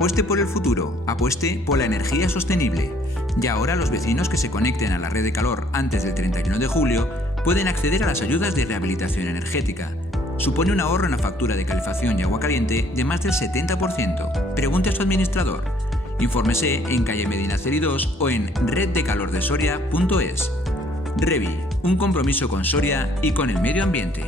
Apueste por el futuro, apueste por la energía sostenible. Y ahora los vecinos que se conecten a la red de calor antes del 31 de julio pueden acceder a las ayudas de rehabilitación energética. Supone un ahorro en la factura de calefacción y agua caliente de más del 70%. Pregunte a su administrador. Infórmese en calle Medina Ceri 2 o en reddecalordesoria.es. Revi, un compromiso con Soria y con el medio ambiente.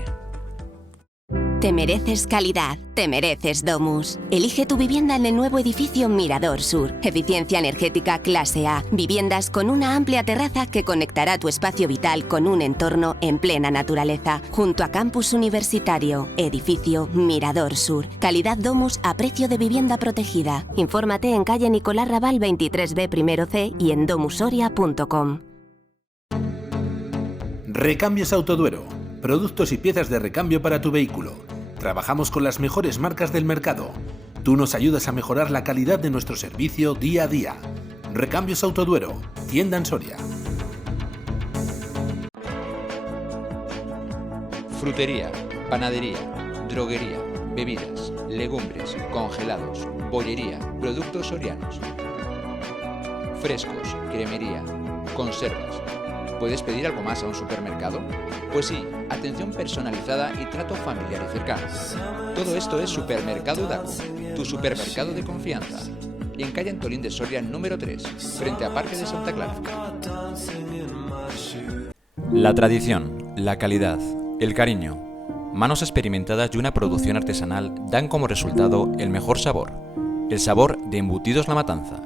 Te mereces calidad, te mereces Domus. Elige tu vivienda en el nuevo edificio Mirador Sur. Eficiencia energética clase A. Viviendas con una amplia terraza que conectará tu espacio vital con un entorno en plena naturaleza. Junto a Campus Universitario. Edificio Mirador Sur. Calidad Domus a precio de vivienda protegida. Infórmate en calle Nicolás Raval 23B primero C y en domusoria.com. Recambios Autoduero. Productos y piezas de recambio para tu vehículo. Trabajamos con las mejores marcas del mercado. Tú nos ayudas a mejorar la calidad de nuestro servicio día a día. Recambios Autoduero, tienda en Soria. Frutería, panadería, droguería, bebidas, legumbres, congelados, bollería, productos sorianos. Frescos, cremería, conservas. ¿Puedes pedir algo más a un supermercado? Pues sí, atención personalizada y trato familiar y cercano. Todo esto es Supermercado Daco, tu supermercado de confianza. En calle Antolín de Soria número 3, frente a Parque de Santa Clara. La tradición, la calidad, el cariño, manos experimentadas y una producción artesanal dan como resultado el mejor sabor. El sabor de Embutidos La Matanza.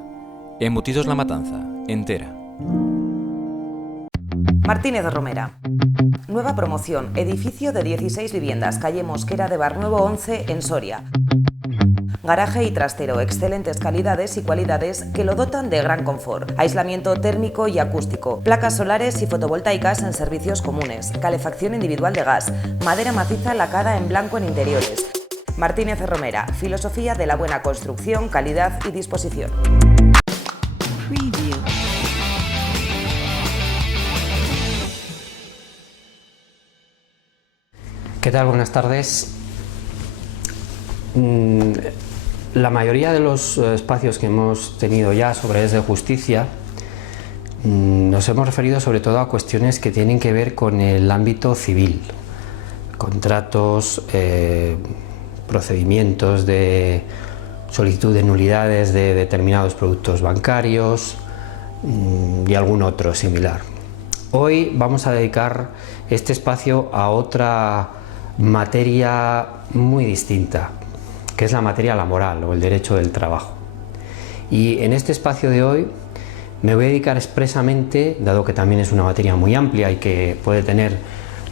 Embutidos La Matanza, entera. Martínez de Romera. Nueva promoción, edificio de 16 viviendas, calle Mosquera de Barnuevo 11 en Soria. Garaje y trastero, excelentes calidades y cualidades que lo dotan de gran confort. Aislamiento térmico y acústico, placas solares y fotovoltaicas en servicios comunes, calefacción individual de gas, madera maciza lacada en blanco en interiores. Martínez de Romera, filosofía de la buena construcción, calidad y disposición. ¿Qué tal? Buenas tardes. La mayoría de los espacios que hemos tenido ya sobre Es de Justicia nos hemos referido sobre todo a cuestiones que tienen que ver con el ámbito civil, contratos, procedimientos de solicitud de nulidades de determinados productos bancarios y algún otro similar. Hoy vamos a dedicar este espacio a otra materia muy distinta, que es la materia laboral o el derecho del trabajo. Y en este espacio de hoy me voy a dedicar expresamente, dado que también es una materia muy amplia y que puede tener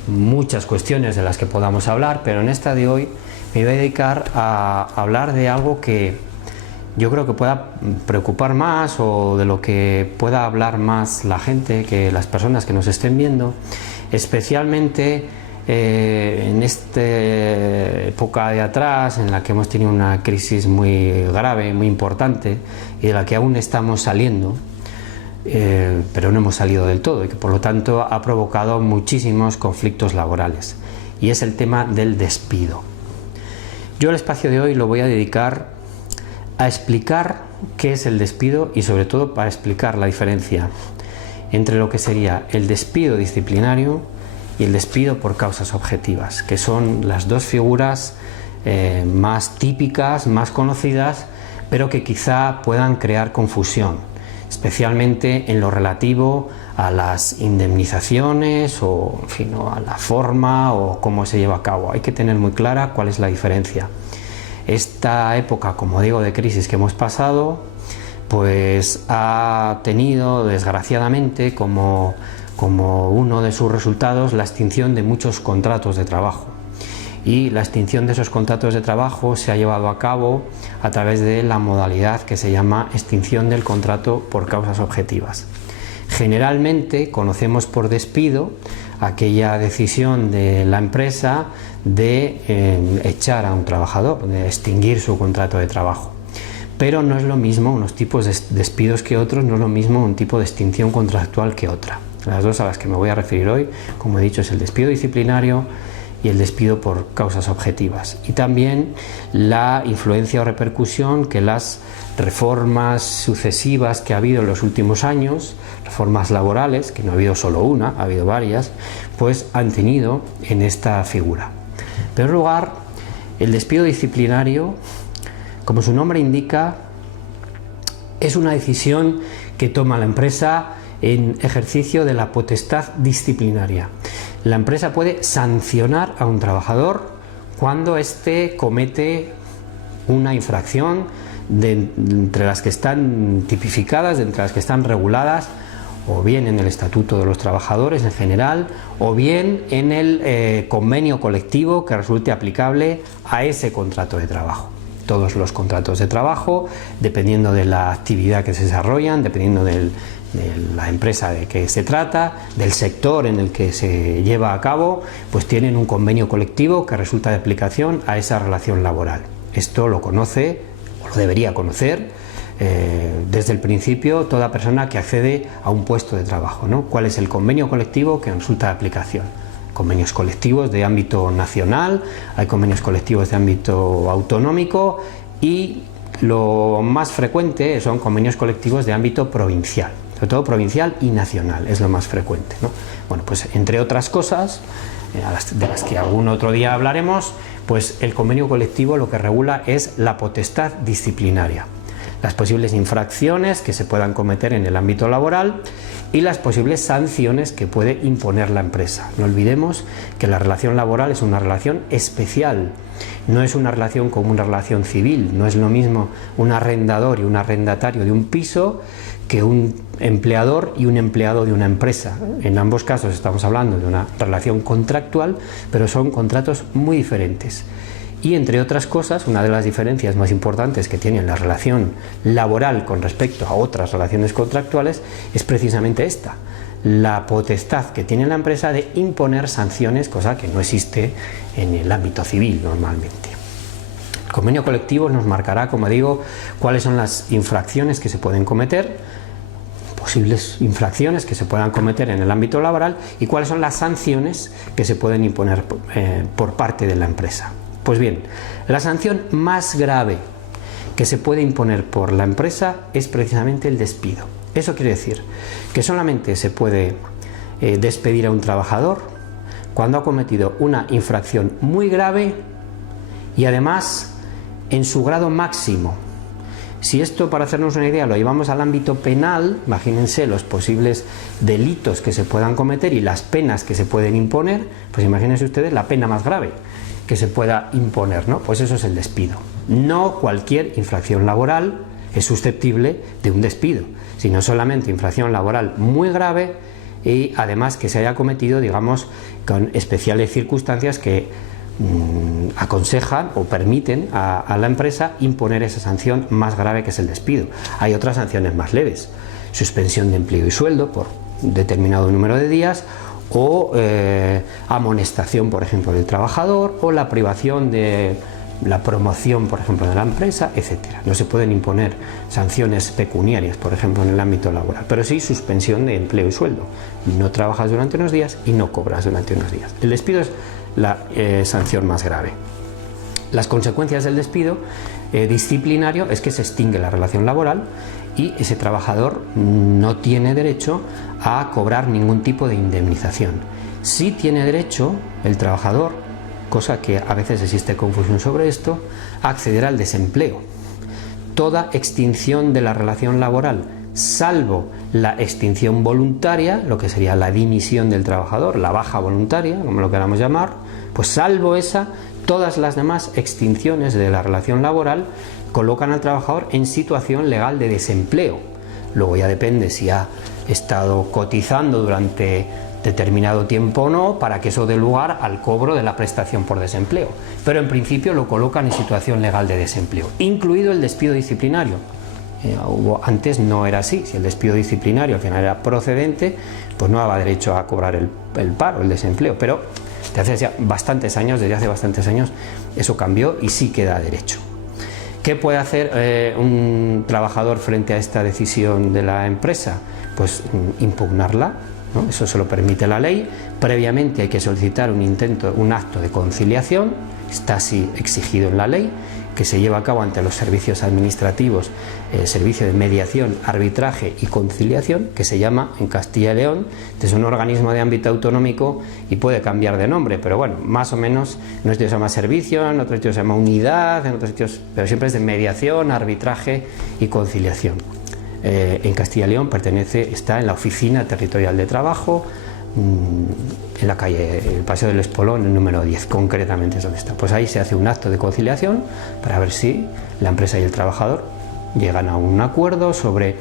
muchas cuestiones de las que podamos hablar, pero en esta de hoy me voy a dedicar a hablar de algo que yo creo que pueda preocupar más o de lo que pueda hablar más la gente, que las personas que nos estén viendo, especialmente en esta época de atrás en la que hemos tenido una crisis muy grave, muy importante y de la que aún estamos saliendo, pero no hemos salido del todo y que por lo tanto ha provocado muchísimos conflictos laborales, y es el tema del despido. Yo el espacio de hoy lo voy a dedicar a explicar qué es el despido y sobre todo para explicar la diferencia entre lo que sería el despido disciplinario y el despido por causas objetivas, que son las dos figuras más típicas, más conocidas, pero que quizá puedan crear confusión, especialmente en lo relativo a las indemnizaciones o, en fin, o a la forma o cómo se lleva a cabo. Hay que tener muy clara cuál es la diferencia. Esta época, como digo, de crisis que hemos pasado, pues ha tenido desgraciadamente como uno de sus resultados la extinción de muchos contratos de trabajo, y la extinción de esos contratos de trabajo se ha llevado a cabo a través de la modalidad que se llama extinción del contrato por causas objetivas. Generalmente conocemos por despido aquella decisión de la empresa de echar a un trabajador, de extinguir su contrato de trabajo. Pero no es lo mismo unos tipos de despidos que otros, no es lo mismo un tipo de extinción contractual que otra. Las dos a las que me voy a referir hoy, como he dicho, es el despido disciplinario y el despido por causas objetivas, y también la influencia o repercusión que las reformas sucesivas que ha habido en los últimos años, reformas laborales, que no ha habido solo una, ha habido varias, pues han tenido en esta figura. En primer lugar, el despido disciplinario, como su nombre indica, es una decisión que toma la empresa en ejercicio de la potestad disciplinaria. La empresa puede sancionar a un trabajador cuando éste comete una infracción entre las que están tipificadas, entre las que están reguladas, o bien en el Estatuto de los Trabajadores en general, o bien en el convenio colectivo que resulte aplicable a ese contrato de trabajo. Todos los contratos de trabajo, dependiendo de la actividad que se desarrollan, dependiendo de la empresa de que se trata, del sector en el que se lleva a cabo, pues tienen un convenio colectivo que resulta de aplicación a esa relación laboral. Esto lo conoce, o lo debería conocer, desde el principio toda persona que accede a un puesto de trabajo, ¿no? ¿Cuál es el convenio colectivo que resulta de aplicación? Convenios colectivos de ámbito nacional, hay convenios colectivos de ámbito autonómico y lo más frecuente son convenios colectivos de ámbito provincial, sobre todo provincial y nacional, es lo más frecuente, ¿no? Bueno, pues entre otras cosas, de las que algún otro día hablaremos, pues el convenio colectivo lo que regula es la potestad disciplinaria, las posibles infracciones que se puedan cometer en el ámbito laboral y las posibles sanciones que puede imponer la empresa. No olvidemos que la relación laboral es una relación especial, no es una relación como una relación civil, no es lo mismo un arrendador y un arrendatario de un piso que un empleador y un empleado de una empresa. En ambos casos estamos hablando de una relación contractual, pero son contratos muy diferentes. Y entre otras cosas, una de las diferencias más importantes que tiene la relación laboral con respecto a otras relaciones contractuales es precisamente esta, la potestad que tiene la empresa de imponer sanciones, cosa que no existe en el ámbito civil normalmente. El convenio colectivo nos marcará, como digo, cuáles son las infracciones que se pueden cometer, posibles infracciones que se puedan cometer en el ámbito laboral y cuáles son las sanciones que se pueden imponer por parte de la empresa. Pues bien, la sanción más grave que se puede imponer por la empresa es precisamente el despido. Eso quiere decir que solamente se puede despedir a un trabajador cuando ha cometido una infracción muy grave y además en su grado máximo. Si esto, para hacernos una idea, lo llevamos al ámbito penal, imagínense los posibles delitos que se puedan cometer y las penas que se pueden imponer, pues imagínense ustedes la pena más grave que se pueda imponer, ¿no? Pues eso es el despido. No cualquier infracción laboral es susceptible de un despido, sino solamente infracción laboral muy grave y además que se haya cometido, digamos, con especiales circunstancias que aconsejan o permiten a la empresa imponer esa sanción más grave que es el despido. Hay otras sanciones más leves, suspensión de empleo y sueldo por determinado número de días, o amonestación, por ejemplo, del trabajador, o la privación de la promoción, por ejemplo, de la empresa, etcétera. No se pueden imponer sanciones pecuniarias, por ejemplo, en el ámbito laboral, pero sí suspensión de empleo y sueldo. No trabajas durante unos días y no cobras durante unos días. El despido es la sanción más grave. Las consecuencias del despido disciplinario es que se extingue la relación laboral y ese trabajador no tiene derecho a cobrar ningún tipo de indemnización. Sí tiene derecho el trabajador, cosa que a veces existe confusión sobre esto, a acceder al desempleo. Toda extinción de la relación laboral, salvo la extinción voluntaria, lo que sería la dimisión del trabajador, la baja voluntaria, como lo queramos llamar, pues salvo esa, todas las demás extinciones de la relación laboral colocan al trabajador en situación legal de desempleo. Luego ya depende si ha estado cotizando durante determinado tiempo o no, para que eso dé lugar al cobro de la prestación por desempleo. Pero en principio lo colocan en situación legal de desempleo, incluido el despido disciplinario. Antes no era así. Si el despido disciplinario al final era procedente, pues no daba derecho a cobrar el paro, el desempleo. Pero desde hace bastantes años, eso cambió y sí que da derecho. ¿Qué puede hacer un trabajador frente a esta decisión de la empresa? Pues impugnarla, ¿no? Eso se lo permite la ley. Previamente hay que solicitar un acto de conciliación, está así exigido en la ley, que se lleva a cabo ante los servicios administrativos, el servicio de mediación, arbitraje y conciliación, que se llama en Castilla y León. Es un organismo de ámbito autonómico y puede cambiar de nombre, pero bueno, más o menos en otros sitios se llama servicio, en otros sitios se llama unidad, en otros sitios, pero siempre es de mediación, arbitraje y conciliación. En Castilla y León está en la Oficina Territorial de Trabajo, en la calle, el Paseo del Espolón, el número 10, concretamente es donde está. Pues ahí se hace un acto de conciliación para ver si la empresa y el trabajador llegan a un acuerdo sobre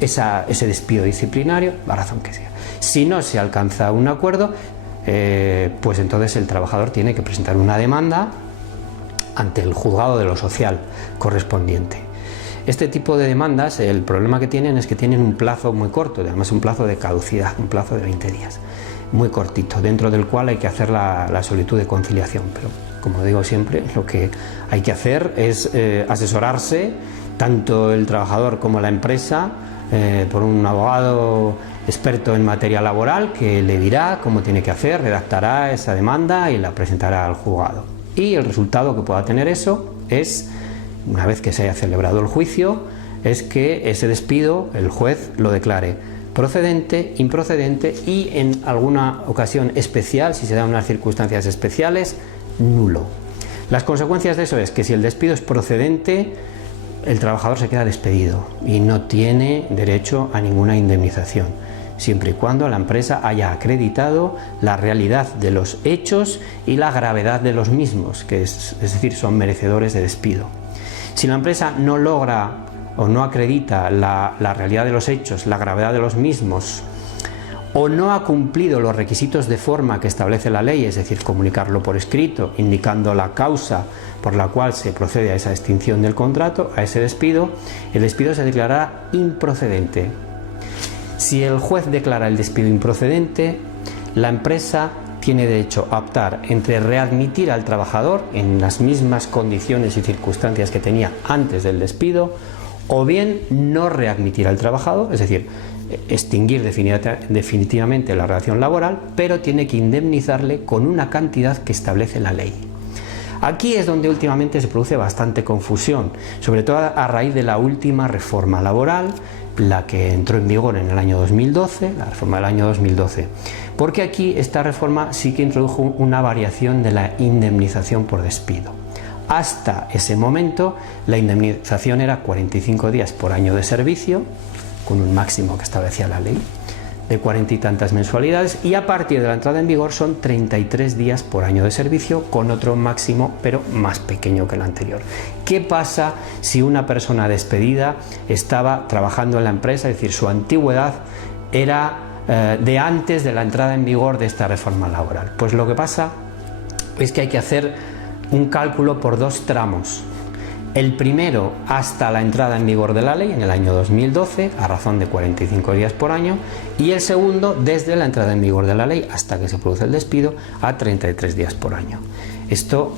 ese despido disciplinario, la razón que sea. Si no se alcanza un acuerdo, pues entonces el trabajador tiene que presentar una demanda ante el juzgado de lo social correspondiente. Este tipo de demandas, el problema que tienen es que tienen un plazo muy corto, además un plazo de caducidad, un plazo de 20 días, muy cortito, dentro del cual hay que hacer la solicitud de conciliación. Pero, como digo siempre, lo que hay que hacer es asesorarse, tanto el trabajador como la empresa, por un abogado experto en materia laboral que le dirá cómo tiene que hacer, redactará esa demanda y la presentará al juzgado. Y el resultado que pueda tener eso es, una vez que se haya celebrado el juicio, es que ese despido el juez lo declare procedente, improcedente y en alguna ocasión especial, si se dan unas circunstancias especiales, nulo. Las consecuencias de eso es que si el despido es procedente, el trabajador se queda despedido y no tiene derecho a ninguna indemnización, siempre y cuando la empresa haya acreditado la realidad de los hechos y la gravedad de los mismos, es decir, son merecedores de despido. Si la empresa no logra o no acredita la realidad de los hechos, la gravedad de los mismos, o no ha cumplido los requisitos de forma que establece la ley, es decir, comunicarlo por escrito, indicando la causa por la cual se procede a esa extinción del contrato, a ese despido, el despido se declarará improcedente. Si el juez declara el despido improcedente, la empresa tiene derecho a optar entre readmitir al trabajador en las mismas condiciones y circunstancias que tenía antes del despido, o bien no readmitir al trabajador, es decir, extinguir definitivamente la relación laboral, pero tiene que indemnizarle con una cantidad que establece la ley. Aquí es donde últimamente se produce bastante confusión, sobre todo a raíz de la última reforma laboral, la que entró en vigor en el año 2012, la reforma del año 2012, porque aquí esta reforma sí que introdujo una variación de la indemnización por despido. Hasta ese momento la indemnización era 45 días por año de servicio, con un máximo que establecía la ley, de 40 y tantas mensualidades, y a partir de la entrada en vigor son 33 días por año de servicio, con otro máximo pero más pequeño que el anterior. ¿Qué pasa si una persona despedida estaba trabajando en la empresa, es decir, su antigüedad era de antes de la entrada en vigor de esta reforma laboral? Pues lo que pasa es que hay que hacer un cálculo por dos tramos. El primero hasta la entrada en vigor de la ley en el año 2012, a razón de 45 días por año, y el segundo desde la entrada en vigor de la ley hasta que se produce el despido, a 33 días por año. Esto,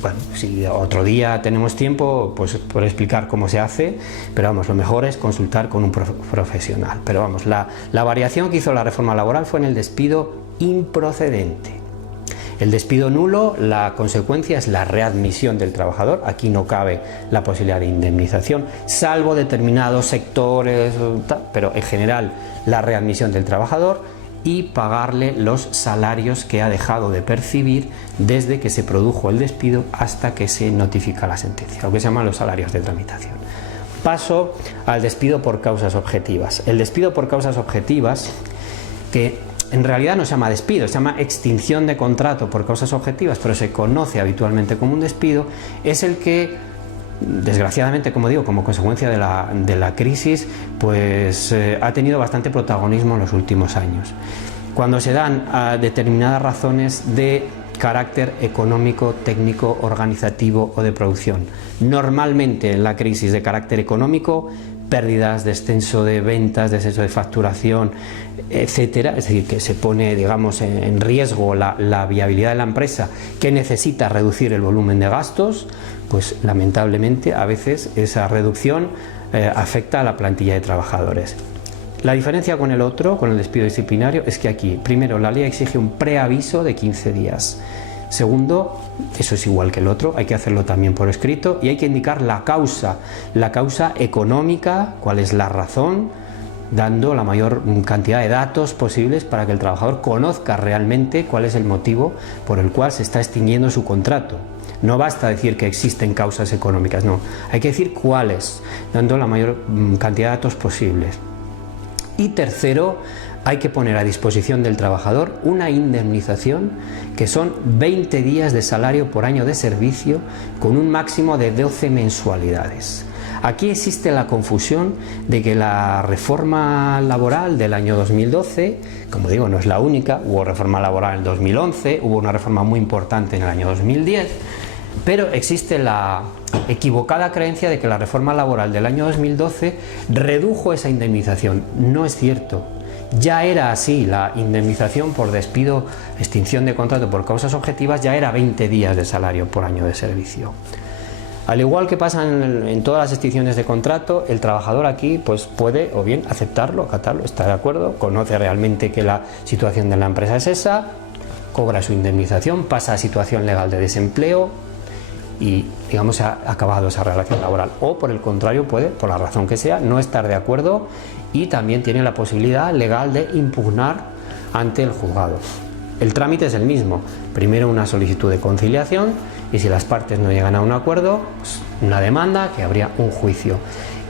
bueno, si otro día tenemos tiempo, pues por explicar cómo se hace, pero vamos, lo mejor es consultar con un profesional. Pero vamos, la variación que hizo la reforma laboral fue en el despido improcedente. El despido nulo, la consecuencia es la readmisión del trabajador. Aquí no cabe la posibilidad de indemnización, salvo determinados sectores, pero en general la readmisión del trabajador y pagarle los salarios que ha dejado de percibir desde que se produjo el despido hasta que se notifica la sentencia, lo que se llaman los salarios de tramitación. Paso al despido por causas objetivas. El despido por causas objetivas, que en realidad no se llama despido, se llama extinción de contrato por causas objetivas, pero se conoce habitualmente como un despido, es el que, desgraciadamente, como digo, como consecuencia de la crisis, pues ha tenido bastante protagonismo en los últimos años. Cuando se dan determinadas razones de carácter económico, técnico, organizativo o de producción. Normalmente en la crisis de carácter económico, pérdidas, descenso de ventas, descenso de facturación, etcétera, es decir, que se pone, digamos, en riesgo la viabilidad de la empresa, que necesita reducir el volumen de gastos, pues lamentablemente a veces esa reducción afecta a la plantilla de trabajadores. La diferencia con el otro, con el despido disciplinario, es que aquí, primero, la ley exige un preaviso de 15 días. Segundo, eso es igual que el otro, hay que hacerlo también por escrito y hay que indicar la causa económica, cuál es la razón, dando la mayor cantidad de datos posibles para que el trabajador conozca realmente cuál es el motivo por el cual se está extinguiendo su contrato. No basta decir que existen causas económicas, no, hay que decir cuáles, dando la mayor cantidad de datos posibles. Y tercero, hay que poner a disposición del trabajador una indemnización que son 20 días de salario por año de servicio con un máximo de 12 mensualidades. Aquí existe la confusión de que la reforma laboral del año 2012, como digo, no es la única, hubo reforma laboral en el 2011, hubo una reforma muy importante en el año 2010, pero existe la equivocada creencia de que la reforma laboral del año 2012 redujo esa indemnización. No es cierto. Ya era así, la indemnización por despido, extinción de contrato por causas objetivas, ya era 20 días de salario por año de servicio. Al igual que pasa en todas las extinciones de contrato, el trabajador aquí pues puede o bien aceptarlo, acatarlo, está de acuerdo, conoce realmente que la situación de la empresa es esa, cobra su indemnización, pasa a situación legal de desempleo y, digamos, ha acabado esa relación laboral. O, por el contrario, puede, por la razón que sea, no estar de acuerdo y también tiene la posibilidad legal de impugnar ante el juzgado. El trámite es el mismo. Primero una solicitud de conciliación y si las partes no llegan a un acuerdo, pues una demanda, que habría un juicio.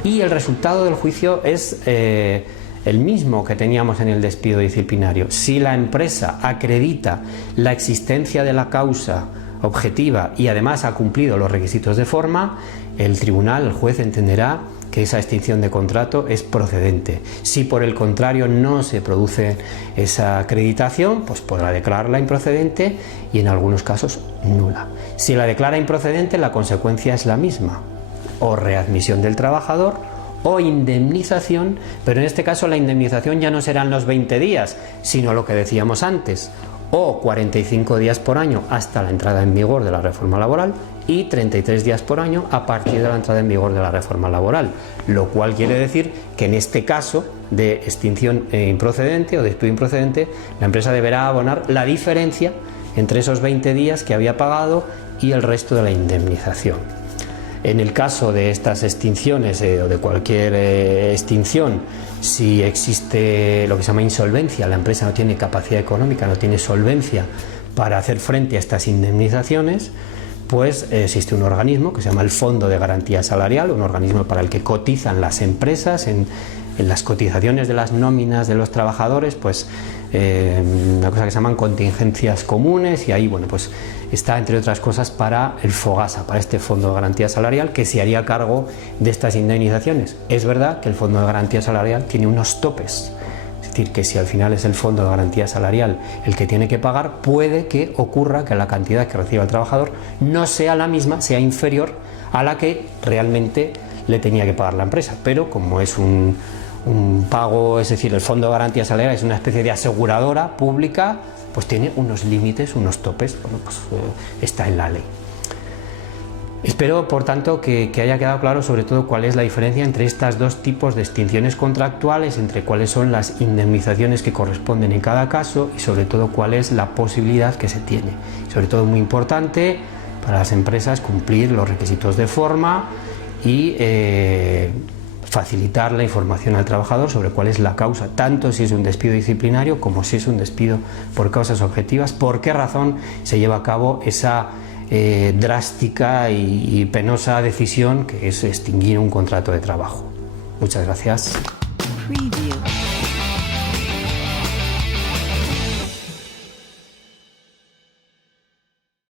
Y el resultado del juicio es el mismo que teníamos en el despido disciplinario. Si la empresa acredita la existencia de la causa objetiva y además ha cumplido los requisitos de forma, el tribunal, el juez, entenderá que esa extinción de contrato es procedente. Si por el contrario no se produce esa acreditación, pues podrá declararla improcedente y en algunos casos nula. Si la declara improcedente, la consecuencia es la misma, o readmisión del trabajador o indemnización, pero en este caso la indemnización ya no serán los 20 días, sino lo que decíamos antes, o 45 días por año hasta la entrada en vigor de la reforma laboral y 33 días por año a partir de la entrada en vigor de la reforma laboral, lo cual quiere decir que en este caso de extinción improcedente o despido improcedente, la empresa deberá abonar la diferencia entre esos 20 días que había pagado y el resto de la indemnización. En el caso de estas extinciones o de cualquier extinción, si existe lo que se llama insolvencia, la empresa no tiene capacidad económica, no tiene solvencia para hacer frente a estas indemnizaciones, pues existe un organismo que se llama el Fondo de Garantía Salarial, un organismo para el que cotizan las empresas en las cotizaciones de las nóminas de los trabajadores, pues una cosa que se llaman contingencias comunes, y ahí, bueno, pues está, entre otras cosas, para el FOGASA, para este Fondo de Garantía Salarial, que se haría cargo de estas indemnizaciones. Es verdad que el Fondo de Garantía Salarial tiene unos topes, es decir, que si al final es el Fondo de Garantía Salarial el que tiene que pagar, puede que ocurra que la cantidad que reciba el trabajador no sea la misma, sea inferior a la que realmente le tenía que pagar la empresa, pero como es un pago, es decir, el Fondo de Garantía Salarial es una especie de aseguradora pública, pues tiene unos límites, unos topes, bueno, pues está en la ley. Espero, por tanto, que haya quedado claro sobre todo cuál es la diferencia entre estos dos tipos de extinciones contractuales, entre cuáles son las indemnizaciones que corresponden en cada caso y sobre todo cuál es la posibilidad que se tiene. Sobre todo, muy importante para las empresas, cumplir los requisitos de forma y facilitar la información al trabajador sobre cuál es la causa, tanto si es un despido disciplinario como si es un despido por causas objetivas, por qué razón se lleva a cabo esa drástica y penosa decisión que es extinguir un contrato de trabajo. Muchas gracias. Preview.